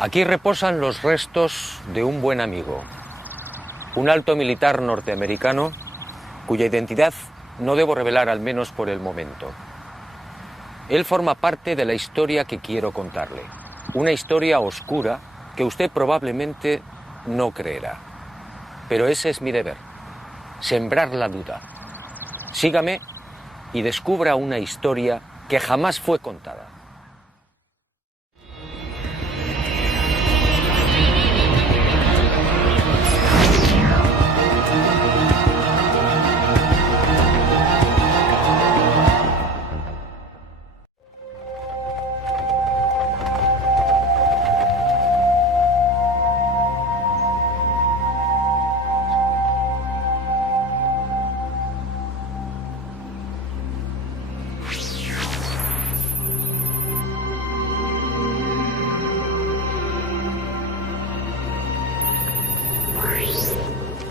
Aquí reposan los restos de un buen amigo, un alto militar norteamericano cuya identidad no debo revelar, al menos por el momento. Él forma parte de la historia que quiero contarle, una historia oscura que usted probablemente no creerá. Pero ese es mi deber, sembrar la duda. Sígame y descubra una historia que jamás fue contada.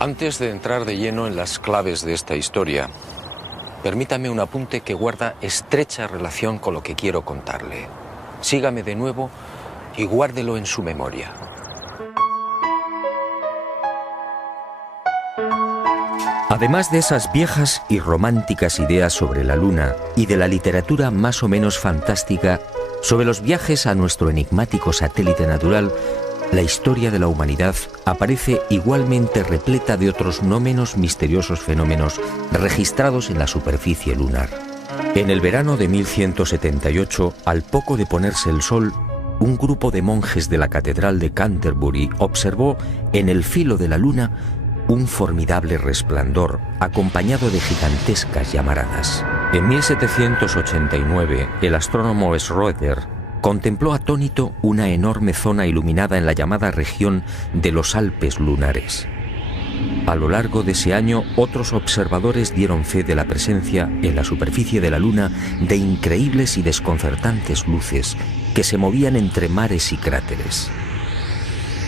Antes de entrar de lleno en las claves de esta historia, permítame un apunte que guarda estrecha relación con lo que quiero contarle. Sígame de nuevo y guárdelo en su memoria. Además de esas viejas y románticas ideas sobre la Luna y de la literatura más o menos fantástica sobre los viajes a nuestro enigmático satélite natural, la historia de la humanidad aparece igualmente repleta de otros no menos misteriosos fenómenos registrados en la superficie lunar. En el verano de 1178, al poco de ponerse el sol, un grupo de monjes de la Catedral de Canterbury observó en el filo de la Luna un formidable resplandor acompañado de gigantescas llamaradas. En 1789, el astrónomo Schroeder contempló atónito una enorme zona iluminada en la llamada región de los Alpes lunares. A lo largo de ese año, otros observadores dieron fe de la presencia en la superficie de la Luna de increíbles y desconcertantes luces que se movían entre mares y cráteres.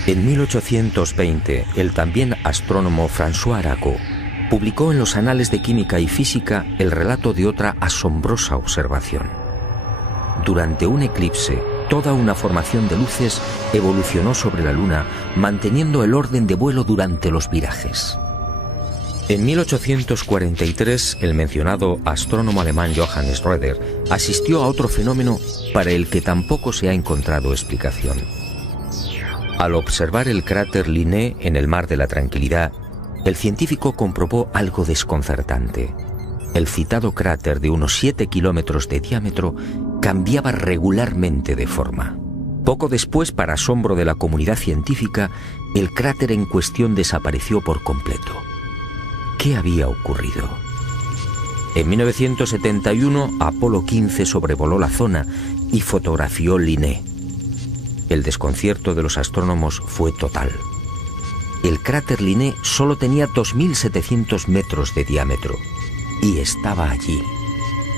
En 1820, el también astrónomo François Arago publicó en los Anales de Química y Física el relato de otra asombrosa observación. Durante un eclipse, toda una formación de luces evolucionó sobre la Luna, manteniendo el orden de vuelo durante los virajes. En 1843, el mencionado astrónomo alemán Johann Schröder asistió a otro fenómeno para el que tampoco se ha encontrado explicación. Al observar el cráter Linné en el Mar de la Tranquilidad, el científico comprobó algo desconcertante. El citado cráter de unos 7 kilómetros de diámetro cambiaba regularmente de forma. Poco después, para asombro de la comunidad científica, el cráter en cuestión desapareció por completo. ¿Qué había ocurrido? En 1971, Apolo 15 sobrevoló la zona y fotografió Linné. El desconcierto de los astrónomos fue total. El cráter Linné solo tenía 2.700 metros de diámetro y estaba allí.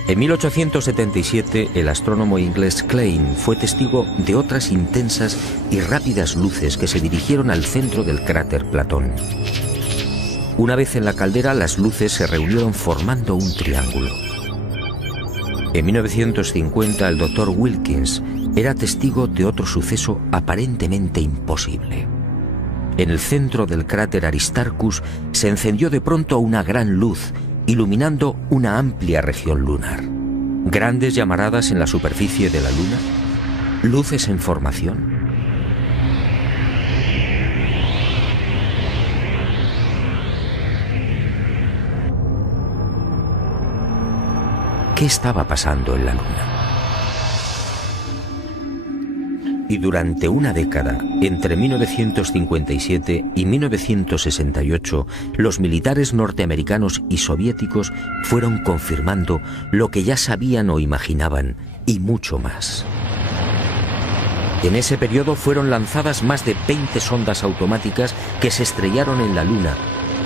En 1877, el astrónomo inglés Klein fue testigo de otras intensas y rápidas luces que se dirigieron al centro del cráter Platón. Una vez en la caldera, las luces se reunieron formando un triángulo. En 1950, el Dr. Wilkins era testigo de otro suceso aparentemente imposible. En el centro del cráter Aristarchus se encendió de pronto una gran luz, iluminando una amplia región lunar. Grandes llamaradas en la superficie de la Luna, luces en formación. ¿Qué estaba pasando en la Luna? Y durante una década, entre 1957 y 1968, los militares norteamericanos y soviéticos fueron confirmando lo que ya sabían o imaginaban, y mucho más. En ese periodo fueron lanzadas más de 20 sondas automáticas que se estrellaron en la Luna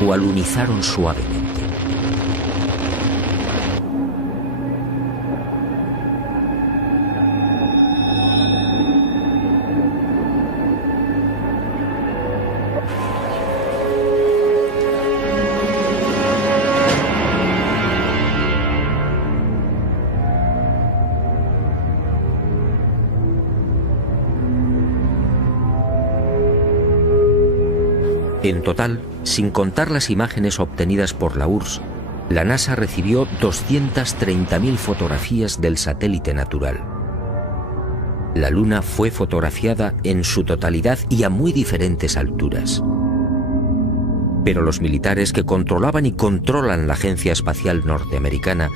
o alunizaron suavemente. En total, sin contar las imágenes obtenidas por la URSS, la NASA recibió 230.000 fotografías del satélite natural. La Luna fue fotografiada en su totalidad y a muy diferentes alturas. Pero los militares que controlaban y controlan la Agencia Espacial Norteamericana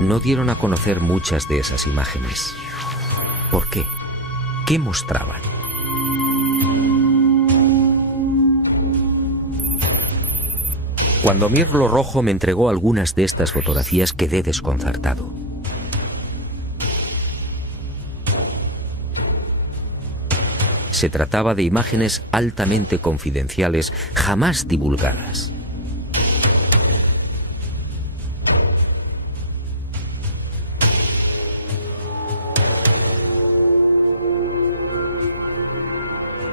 no dieron a conocer muchas de esas imágenes. ¿Por qué? ¿Qué mostraban? Cuando Mirlo Rojo me entregó algunas de estas fotografías, quedé desconcertado. Se trataba de imágenes altamente confidenciales, jamás divulgadas.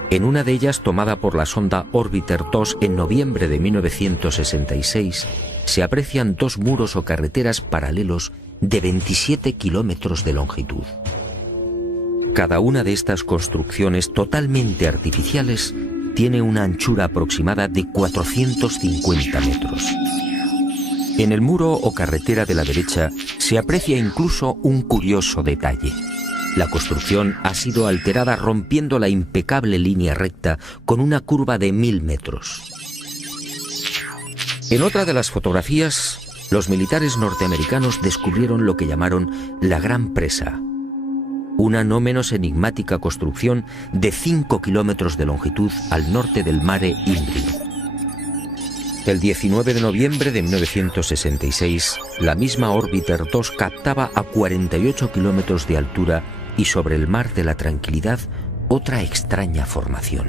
En una de ellas, tomada por la sonda Orbiter 2 en noviembre de 1966, se aprecian dos muros o carreteras paralelos de 27 kilómetros de longitud. Cada una de estas construcciones totalmente artificiales tiene una anchura aproximada de 450 metros. En el muro o carretera de la derecha se aprecia incluso un curioso detalle. La construcción ha sido alterada rompiendo la impecable línea recta con una curva de 1000 metros. En otra de las fotografías, los militares norteamericanos descubrieron lo que llamaron la Gran Presa, una no menos enigmática construcción de 5 kilómetros de longitud al norte del Mare Imbrium. El 19 de noviembre de 1966, la misma Orbiter 2 captaba a 48 kilómetros de altura y sobre el Mar de la Tranquilidad otra extraña formación.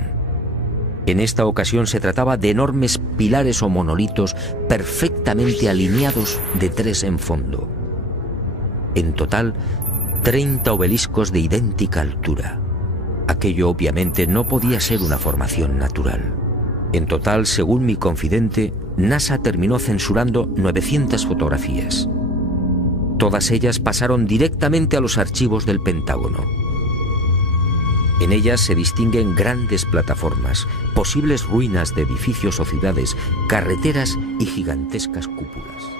En esta ocasión se trataba de enormes pilares o monolitos perfectamente alineados de 3 en fondo. En total, 30 obeliscos de idéntica altura. Aquello obviamente no podía ser una formación natural. En total, según mi confidente, NASA terminó censurando 900 fotografías. Todas ellas pasaron directamente a los archivos del Pentágono. En ellas se distinguen grandes plataformas, posibles ruinas de edificios o ciudades, carreteras y gigantescas cúpulas.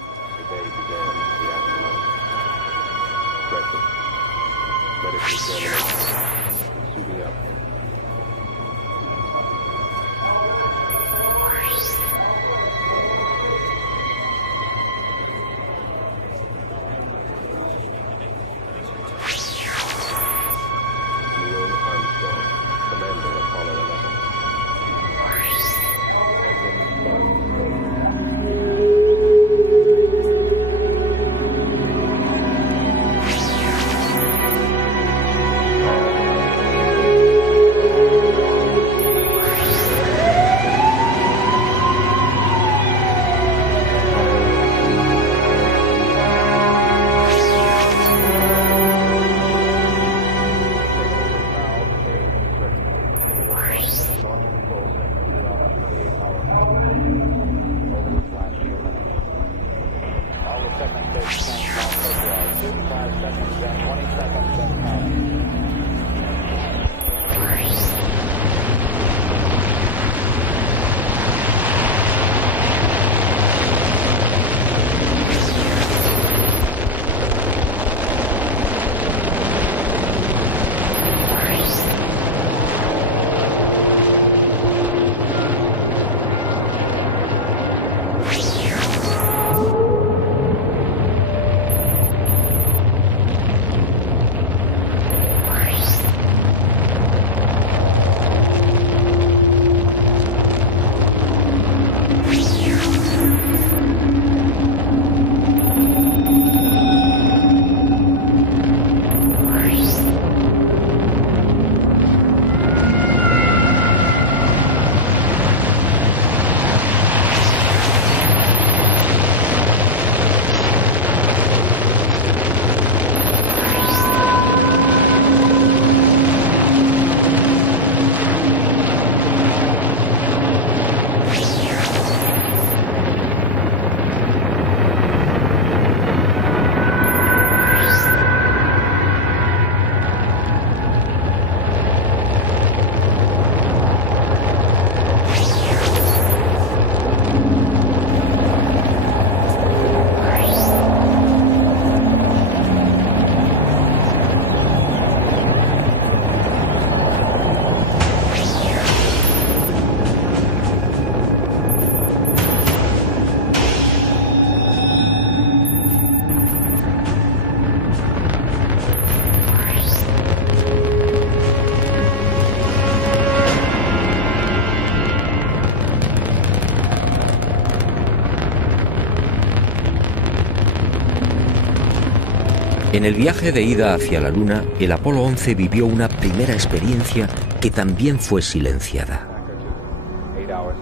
En el viaje de ida hacia la Luna, el Apolo 11 vivió una primera experiencia que también fue silenciada.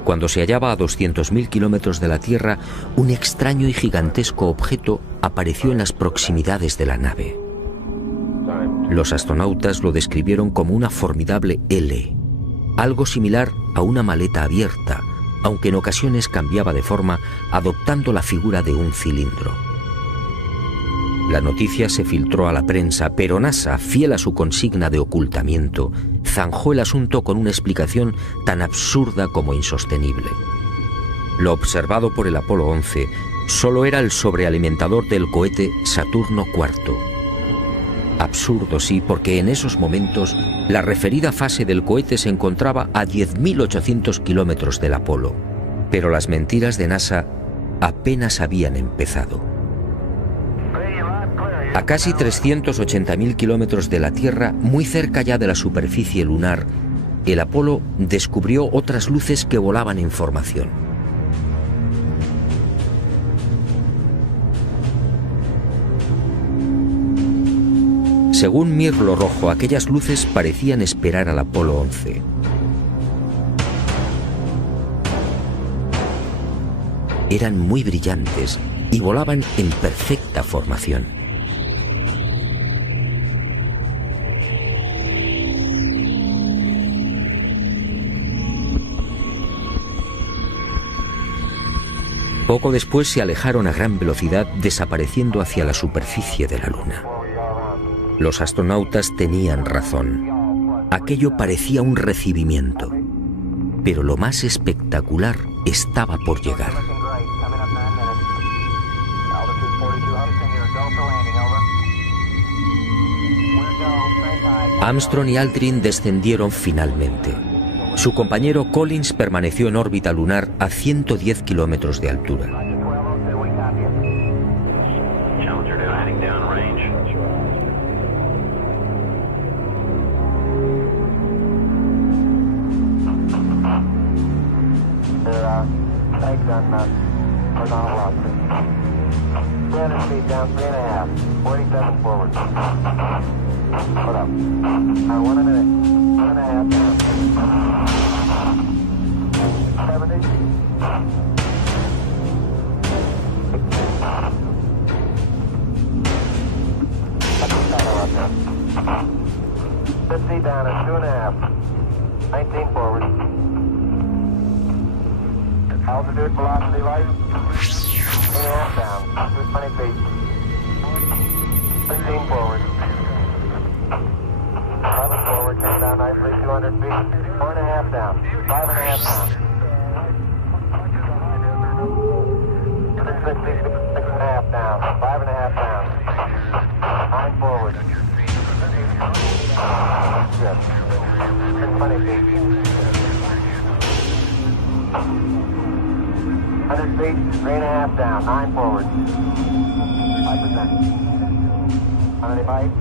Cuando se hallaba a 200.000 kilómetros de la Tierra, un extraño y gigantesco objeto apareció en las proximidades de la nave. Los astronautas lo describieron como una formidable L, algo similar a una maleta abierta, aunque en ocasiones cambiaba de forma, adoptando la figura de un cilindro. La noticia se filtró a la prensa, pero NASA, fiel a su consigna de ocultamiento, zanjó el asunto con una explicación tan absurda como insostenible. Lo observado por el Apolo 11 solo era el sobrealimentador del cohete Saturno IV. Absurdo, sí, porque en esos momentos la referida fase del cohete se encontraba a 10.800 kilómetros del Apolo. Pero las mentiras de NASA apenas habían empezado. A casi 380.000 kilómetros de la Tierra, muy cerca ya de la superficie lunar, el Apolo descubrió otras luces que volaban en formación. Según Mirlo Rojo, aquellas luces parecían esperar al Apolo 11. Eran muy brillantes y volaban en perfecta formación. Poco después se alejaron a gran velocidad, desapareciendo hacia la superficie de la Luna. Los astronautas tenían razón. Aquello parecía un recibimiento. Pero lo más espectacular estaba por llegar. Armstrong y Aldrin descendieron finalmente. Su compañero Collins permaneció en órbita lunar a 110 kilómetros de altura. Altitude, velocity, light. 3.5 down. 220 feet. 15 forward. 11 forward, turn down nicely, 200 feet. 4.5 down. 5.5 down. 660, 6.5 down. 5.5 down. 9 forward. Good. 620 feet. 100 feet, 3.5 down, 9 forward. 5%. How many bites?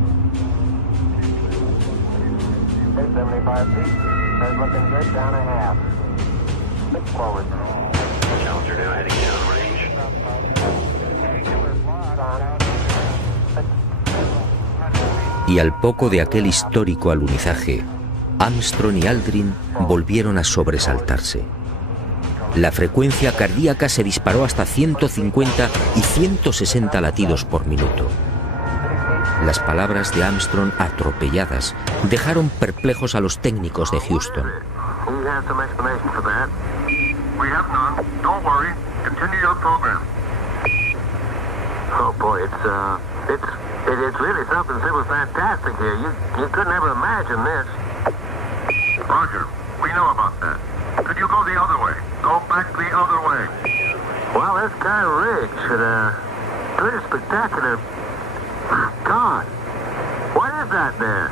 75 feet. That's looking good, down a half. 6 forward. Challenger now heading down range. Y al poco de aquel histórico alunizaje, Armstrong y Aldrin volvieron a sobresaltarse. La frecuencia cardíaca se disparó hasta 150 y 160 latidos por minuto. Las palabras de Armstrong, atropelladas, dejaron perplejos a los técnicos de Houston. Could you go the other way? Go back the other way. Well, that's kind of rich and pretty spectacular. God, what is that there?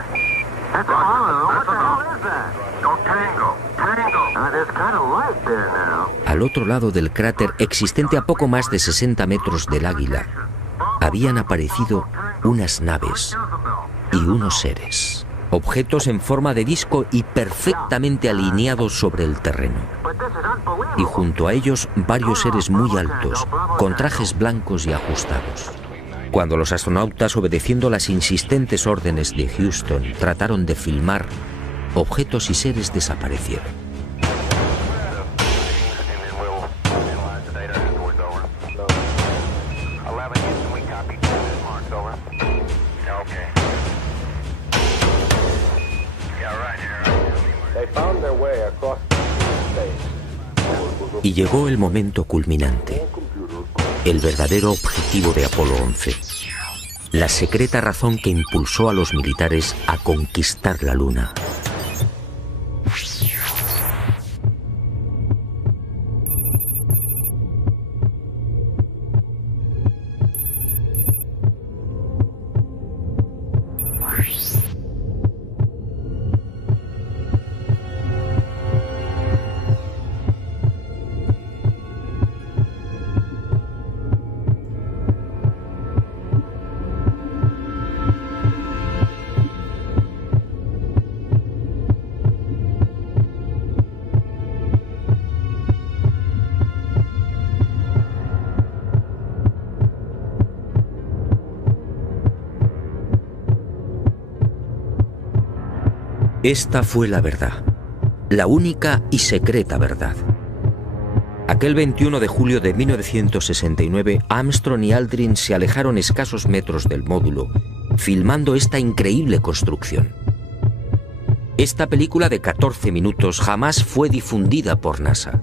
That's a hollow. What the hell is that? No, Tango. Tango. There's kind of light there now. Al otro lado del cráter, existente a poco más de 60 metros del Águila, habían aparecido unas naves y unos seres. Objetos en forma de disco y perfectamente alineados sobre el terreno. Y junto a ellos varios seres muy altos, con trajes blancos y ajustados. Cuando los astronautas, obedeciendo las insistentes órdenes de Houston, trataron de filmar, objetos y seres desaparecieron. Y llegó el momento culminante, el verdadero objetivo de Apolo 11, la secreta razón que impulsó a los militares a conquistar la Luna. Esta fue la verdad, la única y secreta verdad. Aquel 21 de julio de 1969, Armstrong y Aldrin se alejaron escasos metros del módulo, filmando esta increíble construcción. Esta película de 14 minutos jamás fue difundida por NASA.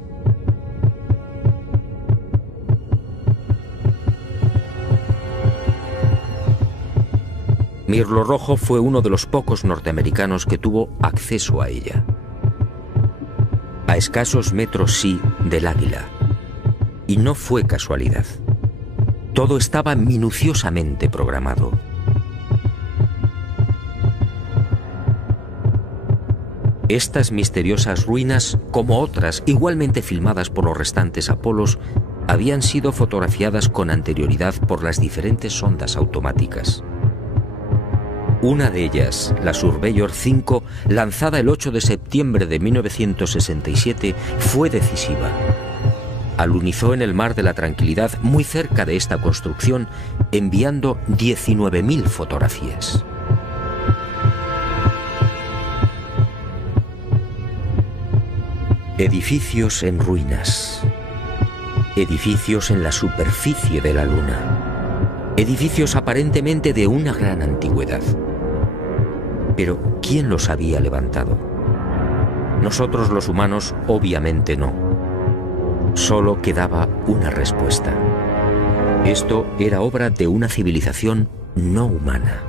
Mirlo Rojo fue uno de los pocos norteamericanos que tuvo acceso a ella. A escasos metros, sí, del Águila. Y no fue casualidad. Todo estaba minuciosamente programado. Estas misteriosas ruinas, como otras igualmente filmadas por los restantes Apolos, habían sido fotografiadas con anterioridad por las diferentes sondas automáticas. Una de ellas, la Surveyor 5, lanzada el 8 de septiembre de 1967, fue decisiva. Alunizó en el Mar de la Tranquilidad, muy cerca de esta construcción, enviando 19.000 fotografías. Edificios en ruinas. Edificios en la superficie de la Luna. Edificios aparentemente de una gran antigüedad. Pero, ¿quién los había levantado? Nosotros los humanos, obviamente no. Solo quedaba una respuesta. Esto era obra de una civilización no humana.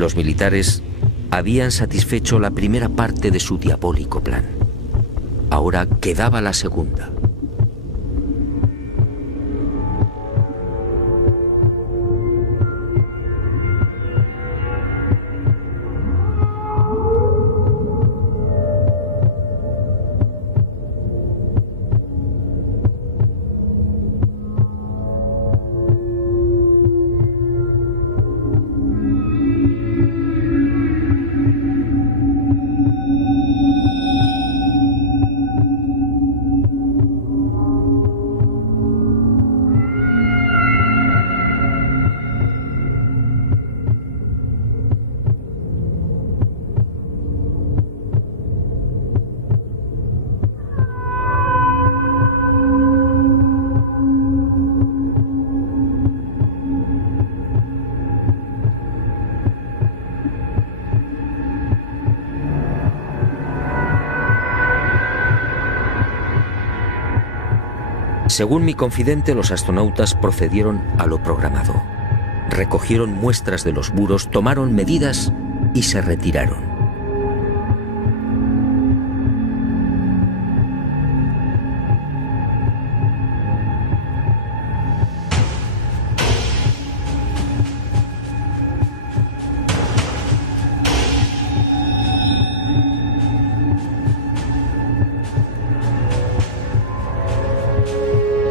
Los militares habían satisfecho la primera parte de su diabólico plan. Ahora quedaba la segunda. Según mi confidente, los astronautas procedieron a lo programado. Recogieron muestras de los muros, tomaron medidas y se retiraron.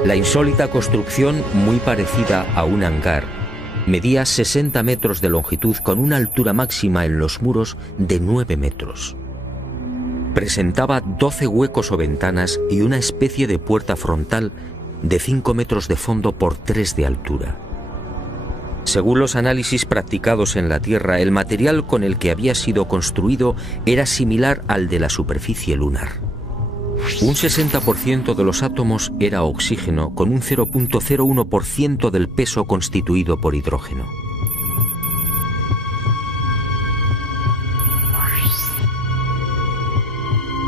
La insólita construcción, muy parecida a un hangar, medía 60 metros de longitud con una altura máxima en los muros de 9 metros. Presentaba 12 huecos o ventanas y una especie de puerta frontal de 5 metros de fondo por 3 de altura. Según los análisis practicados en la Tierra, el material con el que había sido construido era similar al de la superficie lunar. Un 60% de los átomos era oxígeno, con un 0.01% del peso constituido por hidrógeno.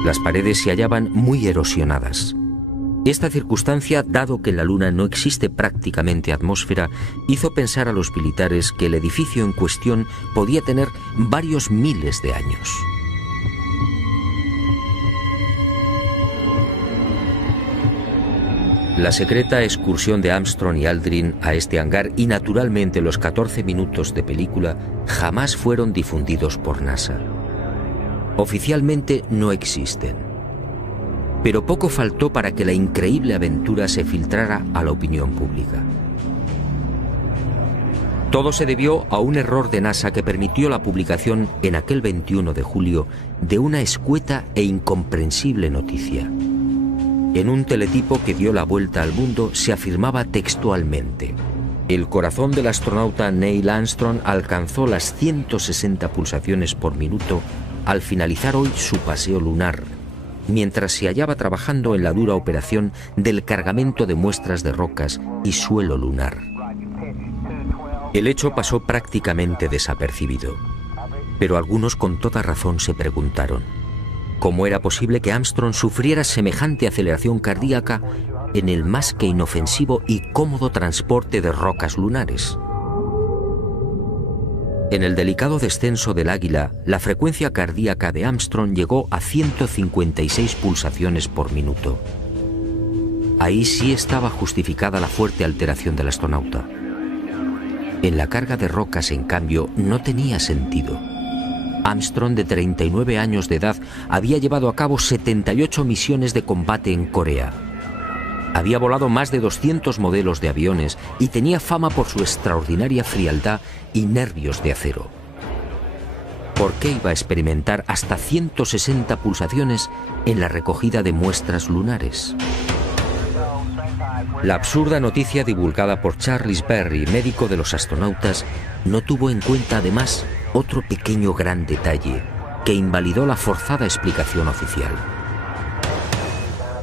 Las paredes se hallaban muy erosionadas. Esta circunstancia, dado que en la Luna no existe prácticamente atmósfera, hizo pensar a los militares que el edificio en cuestión podía tener varios miles de años. La secreta excursión de Armstrong y Aldrin a este hangar y naturalmente los 14 minutos de película jamás fueron difundidos por NASA. Oficialmente no existen. Pero poco faltó para que la increíble aventura se filtrara a la opinión pública. Todo se debió a un error de NASA que permitió la publicación en aquel 21 de julio de una escueta e incomprensible noticia. En un teletipo que dio la vuelta al mundo se afirmaba textualmente: el corazón del astronauta Neil Armstrong alcanzó las 160 pulsaciones por minuto al finalizar hoy su paseo lunar, mientras se hallaba trabajando en la dura operación del cargamento de muestras de rocas y suelo lunar. El hecho pasó prácticamente desapercibido, pero algunos con toda razón se preguntaron ¿cómo era posible que Armstrong sufriera semejante aceleración cardíaca en el más que inofensivo y cómodo transporte de rocas lunares? En el delicado descenso del Águila, la frecuencia cardíaca de Armstrong llegó a 156 pulsaciones por minuto. Ahí sí estaba justificada la fuerte alteración del astronauta. En la carga de rocas, en cambio, no tenía sentido. Armstrong, de 39 años de edad, había llevado a cabo 78 misiones de combate en Corea. Había volado más de 200 modelos de aviones y tenía fama por su extraordinaria frialdad y nervios de acero. ¿Por qué iba a experimentar hasta 160 pulsaciones en la recogida de muestras lunares? La absurda noticia divulgada por Charles Berry, médico de los astronautas, no tuvo en cuenta además otro pequeño gran detalle que invalidó la forzada explicación oficial.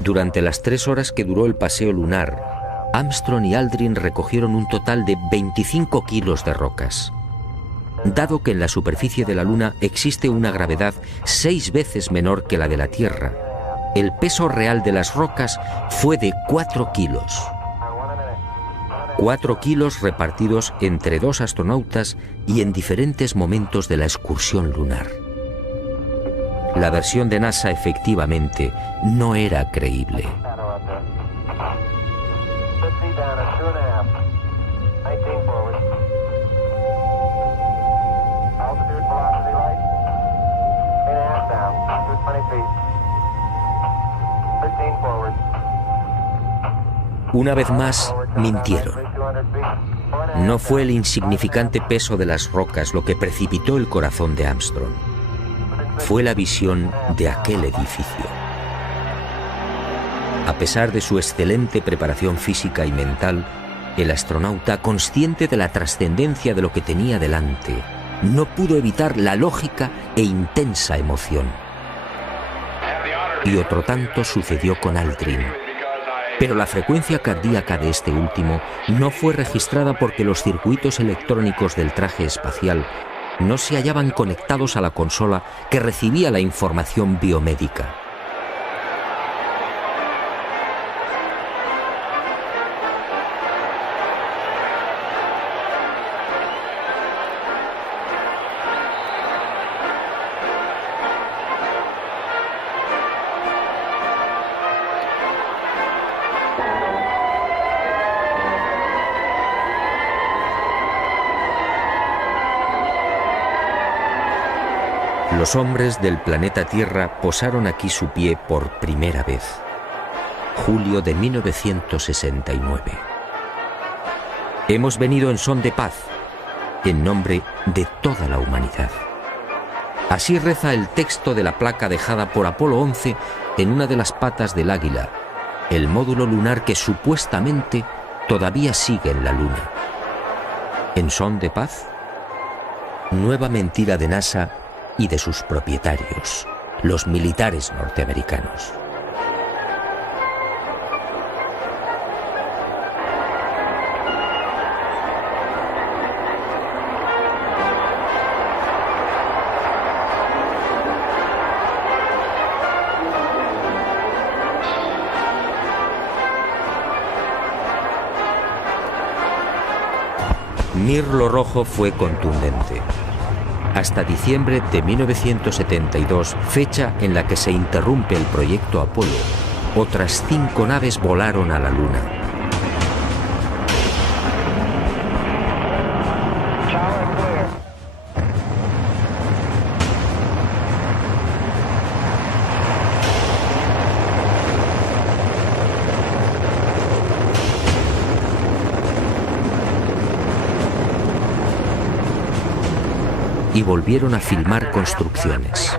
Durante las 3 horas que duró el paseo lunar, Armstrong y Aldrin recogieron un total de 25 kilos de rocas. Dado que en la superficie de la Luna existe una gravedad 6 veces menor que la de la Tierra, el peso real de las rocas fue de 4 kilos. 4 kilos repartidos entre 2 astronautas y en diferentes momentos de la excursión lunar. La versión de NASA efectivamente no era creíble. Una vez más, mintieron. No fue el insignificante peso de las rocas lo que precipitó el corazón de Armstrong. Fue la visión de aquel edificio. A pesar de su excelente preparación física y mental, el astronauta, consciente de la trascendencia de lo que tenía delante, no pudo evitar la lógica e intensa emoción. Y otro tanto sucedió con Aldrin. Pero la frecuencia cardíaca de este último no fue registrada porque los circuitos electrónicos del traje espacial no se hallaban conectados a la consola que recibía la información biomédica. Los hombres del planeta Tierra posaron aquí su pie por primera vez. Julio de 1969. Hemos venido en son de paz, en nombre de toda la humanidad. Así reza el texto de la placa dejada por Apolo 11 en una de las patas del Águila, el módulo lunar que supuestamente todavía sigue en la Luna. ¿En son de paz? Nueva mentira de NASA y de sus propietarios, los militares norteamericanos. Mirlo Rojo fue contundente. Hasta diciembre de 1972, fecha en la que se interrumpe el proyecto Apolo, otras 5 naves volaron a la Luna. Y volvieron a filmar construcciones.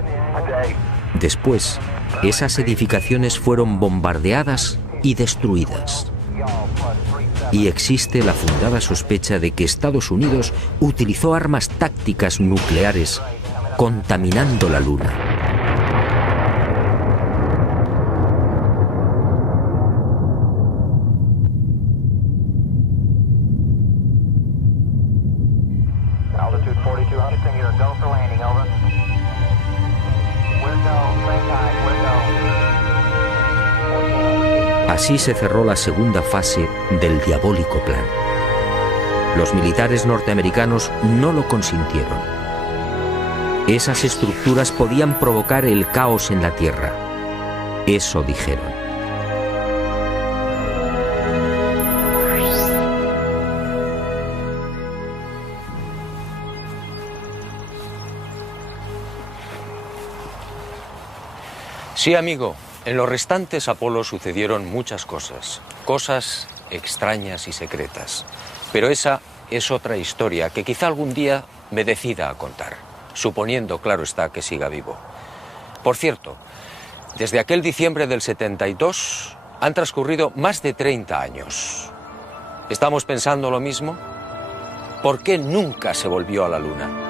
Después, esas edificaciones fueron bombardeadas y destruidas. Y existe la fundada sospecha de que Estados Unidos utilizó armas tácticas nucleares contaminando la Luna. Así se cerró la segunda fase del diabólico plan. Los militares norteamericanos no lo consintieron. Esas estructuras podían provocar el caos en la Tierra. Eso dijeron. Sí, amigo. En los restantes Apolo sucedieron muchas cosas, cosas extrañas y secretas. Pero esa es otra historia que quizá algún día me decida a contar, suponiendo, claro está, que siga vivo. Por cierto, desde aquel diciembre del 72 han transcurrido más de 30 años. ¿Estamos pensando lo mismo? ¿Por qué nunca se volvió a la Luna?